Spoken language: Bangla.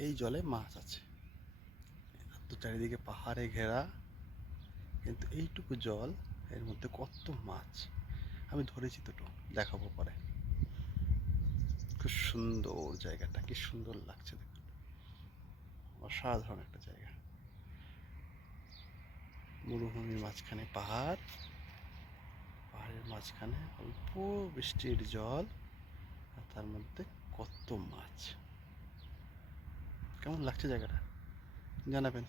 এই জলে মাছ আছে। তো চারিদিকে পাহাড়ে ঘেরা, কিন্তু এইটুকু জল, এর মধ্যে কত মাছ। আমি ধরেছি দুটো, দেখাবো পরে। খুব সুন্দর জায়গাটা, কি সুন্দর লাগছে দেখুন, অসাধারণ একটা জায়গা। মরুভূমির মাঝখানে পাহাড়, পাহাড়ের মাঝখানে অল্প বৃষ্টির জল, আর তার মধ্যে কত মাছ। কেমন লাগছে জায়গাটা জানাবেন।